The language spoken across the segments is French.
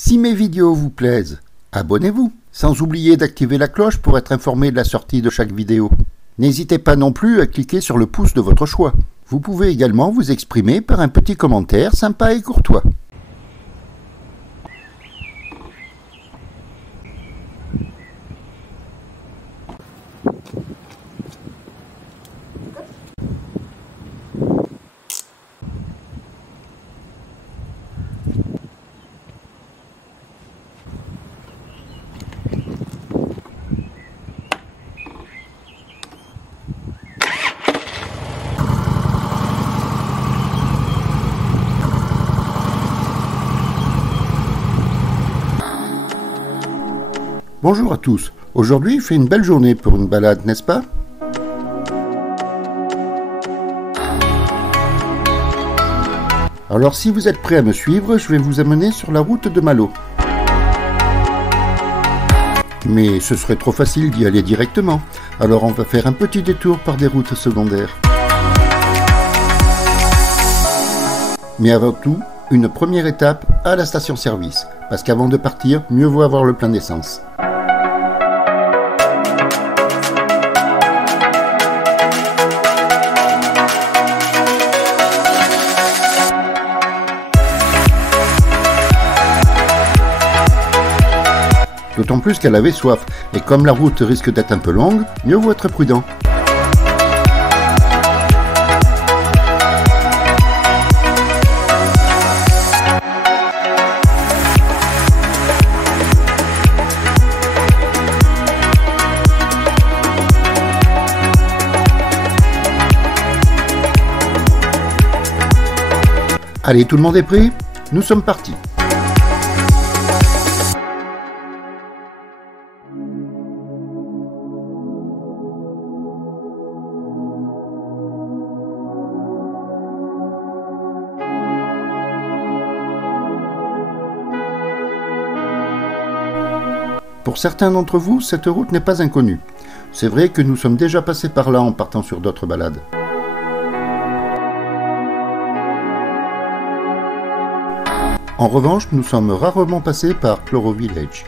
Si mes vidéos vous plaisent, abonnez-vous, sans oublier d'activer la cloche pour être informé de la sortie de chaque vidéo. N'hésitez pas non plus à cliquer sur le pouce de votre choix. Vous pouvez également vous exprimer par un petit commentaire sympa et courtois. Bonjour à tous, aujourd'hui il fait une belle journée pour une balade, n'est-ce pas? Alors si vous êtes prêts à me suivre, je vais vous amener sur la route de Malo. Mais ce serait trop facile d'y aller directement, alors on va faire un petit détour par des routes secondaires. Mais avant tout, une première étape à la station-service, parce qu'avant de partir, mieux vaut avoir le plein d'essence. D'autant plus qu'elle avait soif, et comme la route risque d'être un peu longue, mieux vaut être prudent. Allez, tout le monde est prêt? Nous sommes partis. Pour certains d'entre vous, cette route n'est pas inconnue. C'est vrai que nous sommes déjà passés par là en partant sur d'autres balades. En revanche, nous sommes rarement passés par Cloro Village.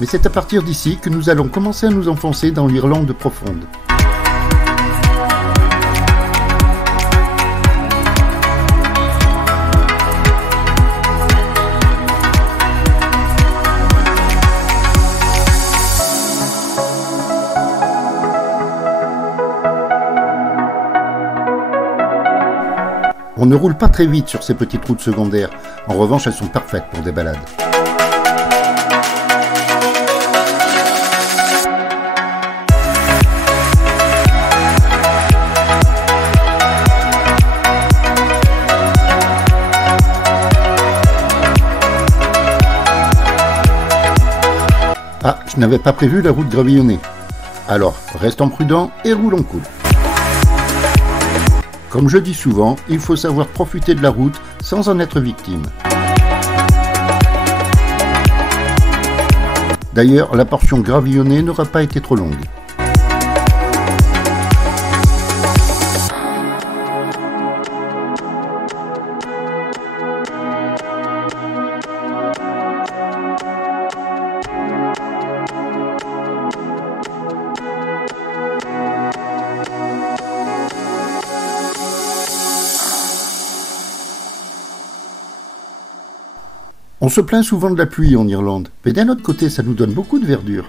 Mais c'est à partir d'ici que nous allons commencer à nous enfoncer dans l'Irlande profonde. On ne roule pas très vite sur ces petites routes secondaires, en revanche elles sont parfaites pour des balades. Ah, je n'avais pas prévu la route gravillonnée. Alors, restons prudents et roulons cool. Comme je dis souvent, il faut savoir profiter de la route sans en être victime. D'ailleurs, la portion gravillonnée n'aura pas été trop longue. On se plaint souvent de la pluie en Irlande, mais d'un autre côté, ça nous donne beaucoup de verdure.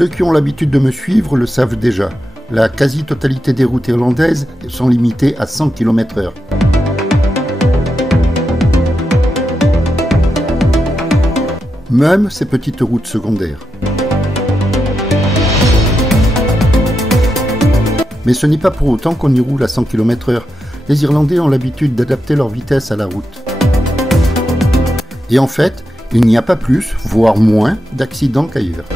Ceux qui ont l'habitude de me suivre le savent déjà. La quasi-totalité des routes irlandaises sont limitées à 100 km/h. Même ces petites routes secondaires. Mais ce n'est pas pour autant qu'on y roule à 100 km/h. Les Irlandais ont l'habitude d'adapter leur vitesse à la route. Et en fait, il n'y a pas plus, voire moins, d'accidents qu'ailleurs.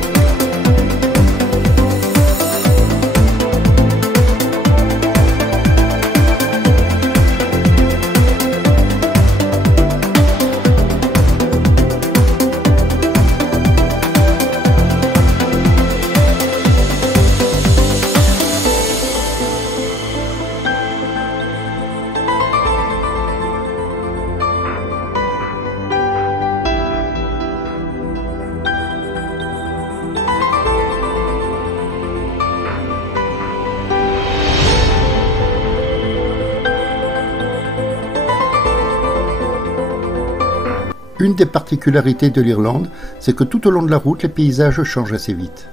Une des particularités de l'Irlande, c'est que tout au long de la route, les paysages changent assez vite.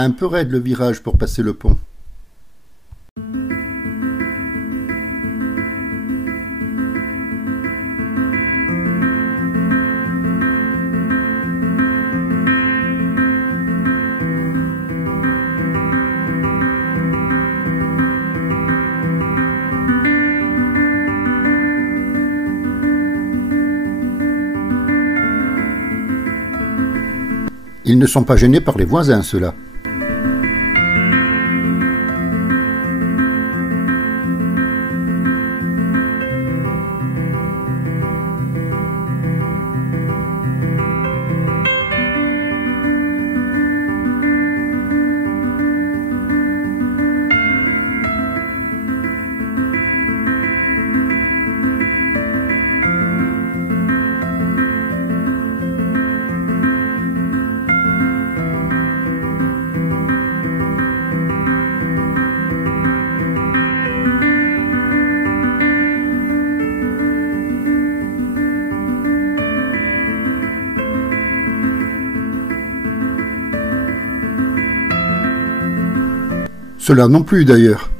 Un peu raide le virage pour passer le pont. Ils ne sont pas gênés par les voisins, ceux-là. Cela non plus d'ailleurs.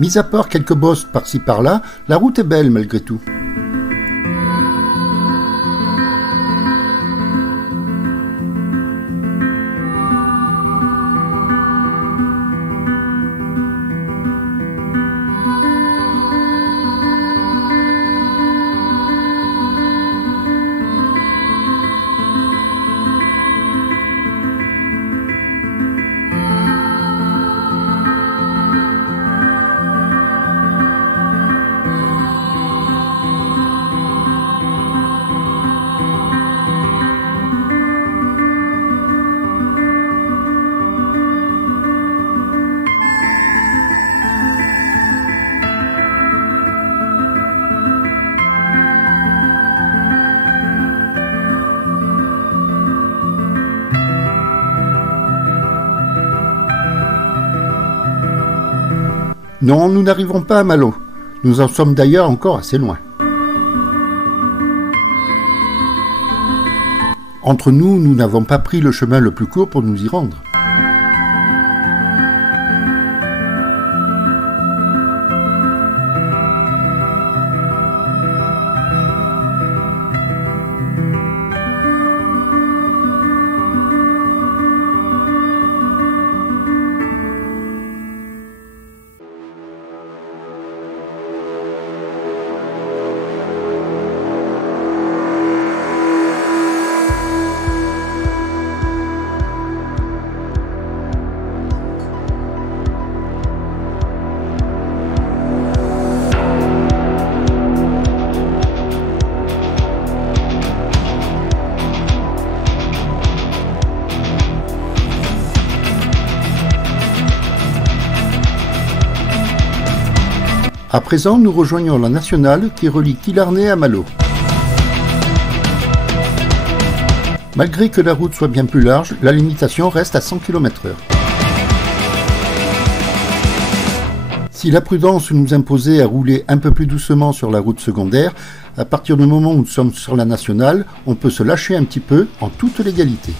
Mis à part quelques bosses par-ci par-là, la route est belle malgré tout. Non, nous n'arriverons pas à Malo. Nous en sommes d'ailleurs encore assez loin. Entre nous, nous n'avons pas pris le chemin le plus court pour nous y rendre. À présent, nous rejoignons la nationale qui relie Killarney à Malo. Malgré que la route soit bien plus large, la limitation reste à 100 km/h. Si la prudence nous imposait à rouler un peu plus doucement sur la route secondaire, à partir du moment où nous sommes sur la nationale, on peut se lâcher un petit peu en toute légalité.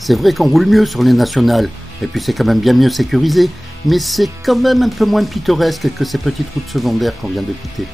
C'est vrai qu'on roule mieux sur les nationales, et puis c'est quand même bien mieux sécurisé, mais c'est quand même un peu moins pittoresque que ces petites routes secondaires qu'on vient de quitter.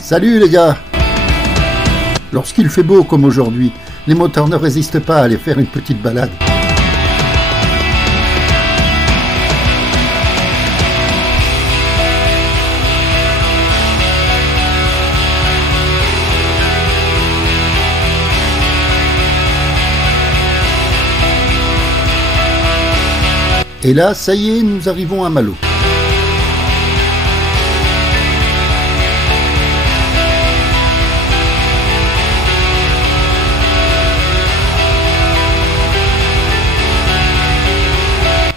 Salut les gars! Lorsqu'il fait beau comme aujourd'hui, les motards ne résistent pas à aller faire une petite balade. Et là, ça y est, nous arrivons à Malo.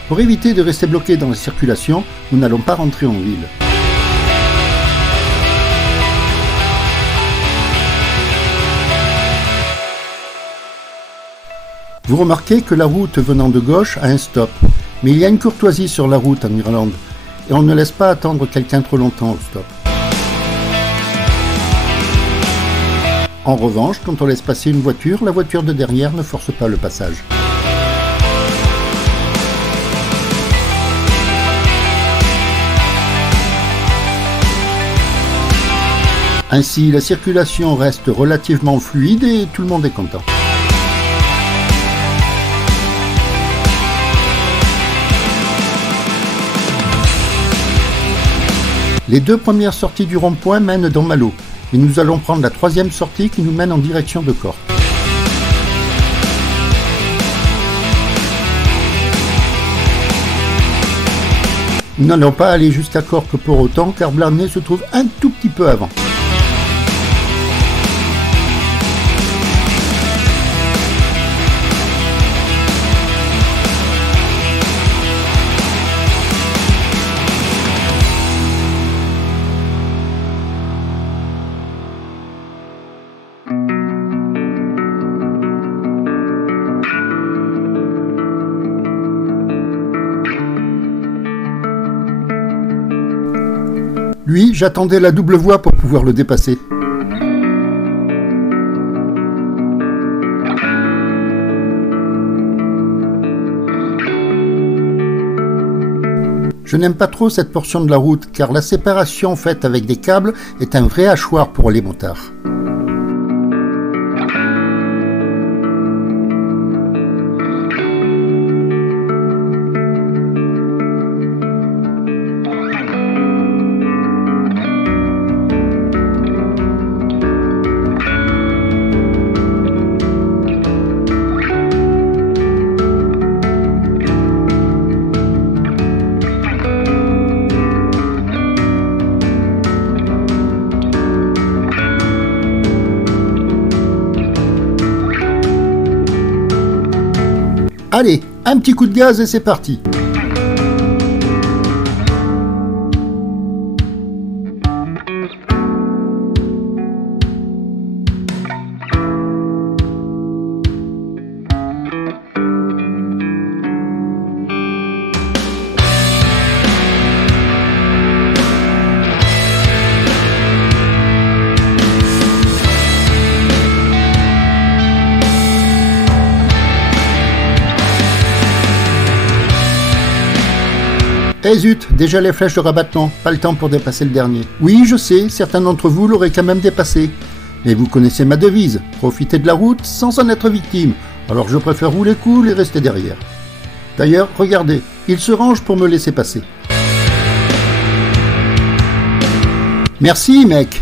Pour éviter de rester bloqué dans la circulation, nous n'allons pas rentrer en ville. Vous remarquez que la route venant de gauche a un stop, mais il y a une courtoisie sur la route en Irlande, et on ne laisse pas attendre quelqu'un trop longtemps au stop. En revanche, quand on laisse passer une voiture, la voiture de derrière ne force pas le passage. Ainsi, la circulation reste relativement fluide et tout le monde est content. Les deux premières sorties du rond-point mènent dans Malo, et nous allons prendre la troisième sortie qui nous mène en direction de Cork. Nous n'allons pas aller jusqu'à Cork pour autant, car Blarney se trouve un tout petit peu avant. Lui, j'attendais la double voie pour pouvoir le dépasser. Je n'aime pas trop cette portion de la route car la séparation faite avec des câbles est un vrai hachoir pour les motards. Allez, un petit coup de gaz et c'est parti. Eh zut, déjà les flèches de rabattement, pas le temps pour dépasser le dernier. Oui, je sais, certains d'entre vous l'auraient quand même dépassé. Mais vous connaissez ma devise, profitez de la route sans en être victime. Alors je préfère rouler cool et rester derrière. D'ailleurs, regardez, il se range pour me laisser passer. Merci, mec.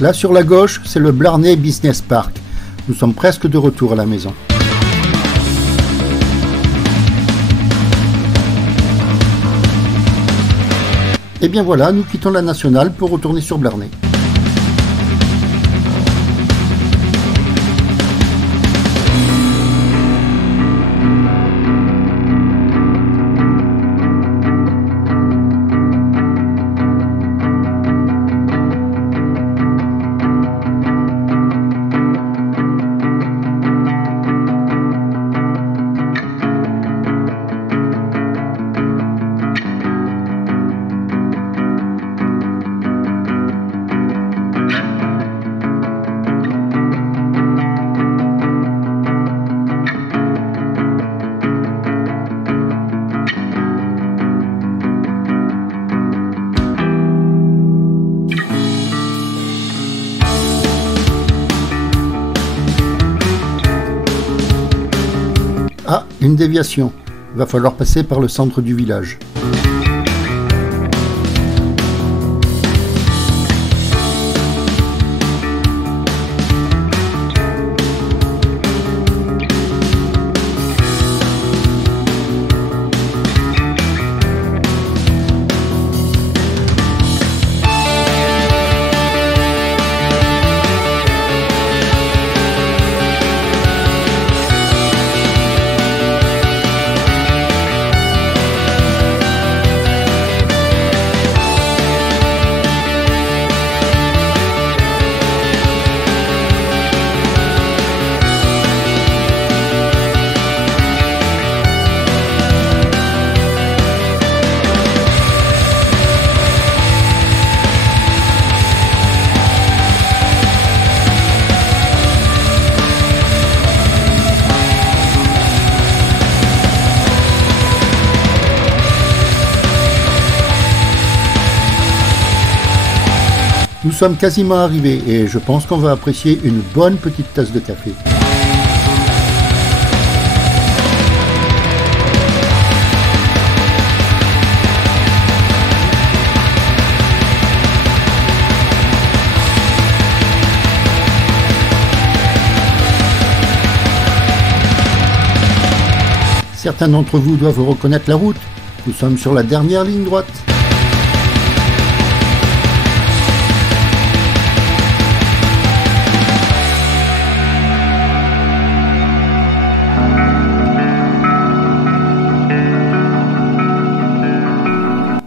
Là sur la gauche, c'est le Blarney Business Park. Nous sommes presque de retour à la maison. Et bien voilà, nous quittons la nationale pour retourner sur Blarney. Ah, une déviation. Il va falloir passer par le centre du village. Nous sommes quasiment arrivés et je pense qu'on va apprécier une bonne petite tasse de café. Certains d'entre vous doivent reconnaître la route. Nous sommes sur la dernière ligne droite.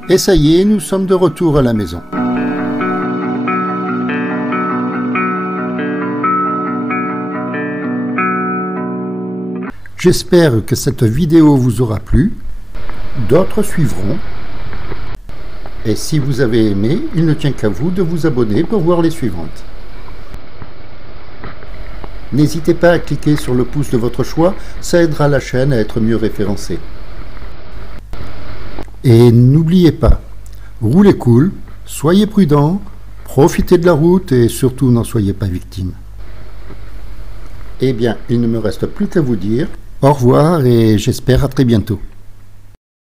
Et ça y est, nous sommes de retour à la maison. J'espère que cette vidéo vous aura plu. D'autres suivront. Et si vous avez aimé, il ne tient qu'à vous de vous abonner pour voir les suivantes. N'hésitez pas à cliquer sur le pouce de votre choix, ça aidera la chaîne à être mieux référencée. Et n'oubliez pas, roulez cool, soyez prudents, profitez de la route et surtout n'en soyez pas victime. Eh bien, il ne me reste plus qu'à vous dire au revoir et j'espère à très bientôt.